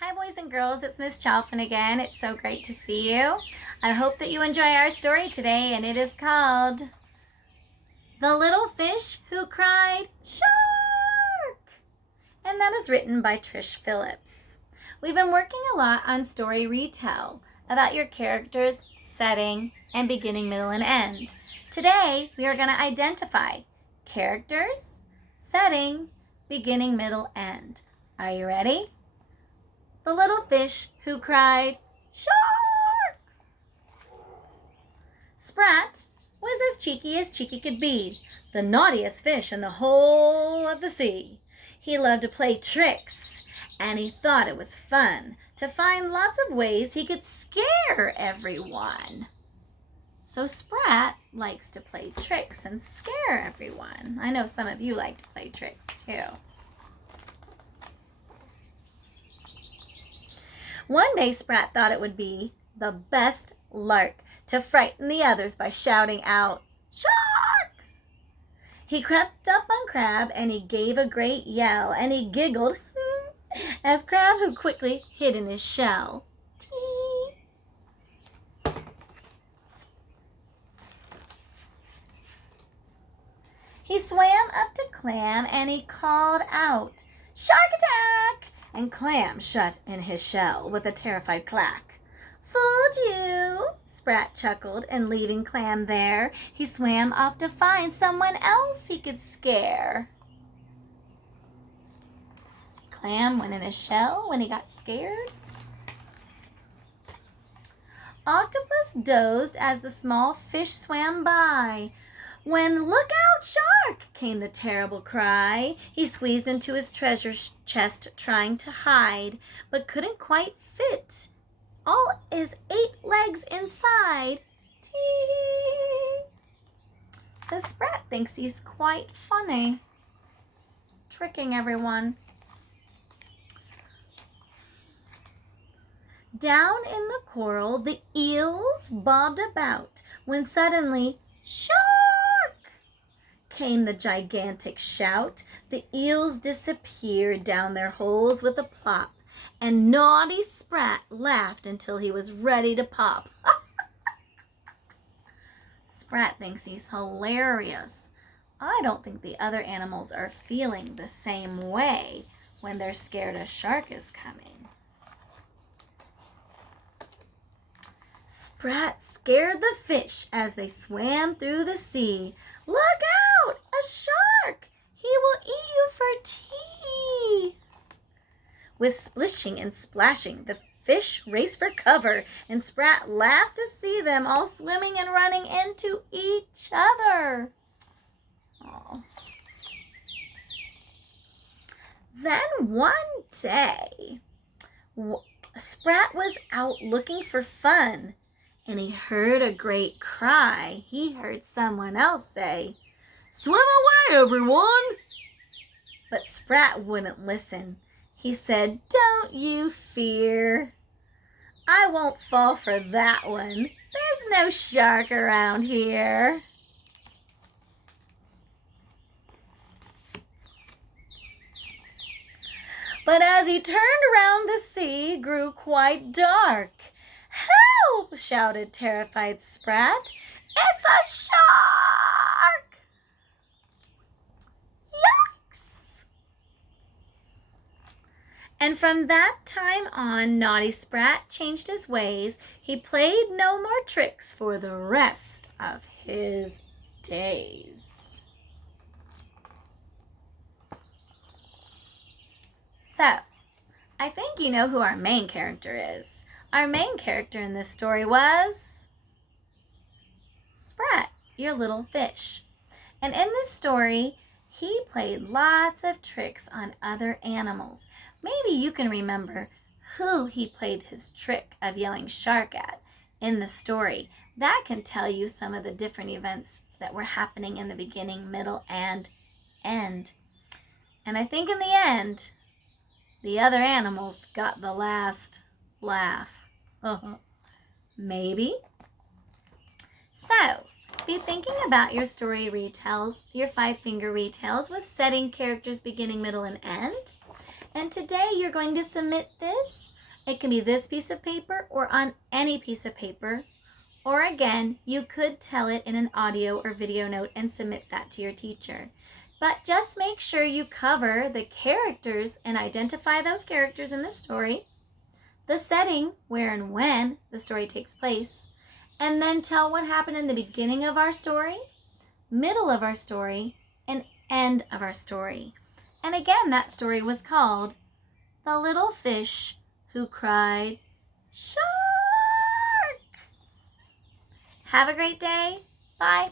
Hi boys and girls, it's Miss Chalfin again. It's so great to see you. I hope that you enjoy our story today, and it is called The Little Fish Who Cried Shark! And that is written by Trish Phillips. We've been working a lot on story retell about your characters, setting, and beginning, middle, and end. Today, we are going to identify characters, setting, beginning, middle, end. Are you ready? The little fish who cried, "Shark!" Sprat was as cheeky could be, the naughtiest fish in the whole of the sea. He loved to play tricks, and he thought it was fun to find lots of ways he could scare everyone. So Sprat likes to play tricks and scare everyone. I know some of you like to play tricks too. One day Sprat thought it would be the best lark to frighten the others by shouting out, "Shark!" He crept up on Crab and he gave a great yell, and he giggled as Crab, who quickly hid in his shell. Tee. He swam up to Clam and he called out, "Shark attack!" And Clam shut in his shell with a terrified clack. "Fooled you," Sprat chuckled, and leaving Clam there, he swam off to find someone else he could scare. See, Clam went in his shell when he got scared. Octopus dozed as the small fish swam by. When "Look out, shark!" came the terrible cry. He squeezed into his treasure chest trying to hide, but couldn't quite fit all his 8 legs inside. Tee! So Sprat thinks he's quite funny, tricking everyone. Down in the coral, the eels bobbed about when suddenly, "Shark!" came the gigantic shout. The eels disappeared down their holes with a plop, and naughty Sprat laughed until he was ready to pop. Sprat thinks he's hilarious. I don't think the other animals are feeling the same way when they're scared a shark is coming. Sprat scared the fish as they swam through the sea. "Look out! A shark! He will eat you for tea!" With splishing and splashing, the fish raced for cover, and Sprat laughed to see them all swimming and running into each other. Aww. Then one day, Sprat was out looking for fun, and he heard a great cry. He heard someone else say, "Swim away, everyone!" But Sprat wouldn't listen. He said, "Don't you fear. I won't fall for that one. There's no shark around here." But as he turned around, the sea grew quite dark. "Help!" shouted terrified Sprat. "It's a shark!" Yikes! And from that time on, naughty Sprat changed his ways. He played no more tricks for the rest of his days. So, I think you know who our main character is. Our main character in this story was Sprat, your little fish. And in this story, he played lots of tricks on other animals. Maybe you can remember who he played his trick of yelling shark at in the story. That can tell you some of the different events that were happening in the beginning, middle, and end. And I think in the end, the other animals got the last laugh. Maybe. So, be thinking about your story retells, your 5-finger retells with setting, characters, beginning, middle, and end. And today you're going to submit this. It can be this piece of paper or on any piece of paper. Or again, you could tell it in an audio or video note and submit that to your teacher. But just make sure you cover the characters and identify those characters in the story, the setting, where and when the story takes place, and then tell what happened in the beginning of our story, middle of our story, and end of our story. And again, that story was called The Little Fish Who Cried Shark. Have a great day. Bye.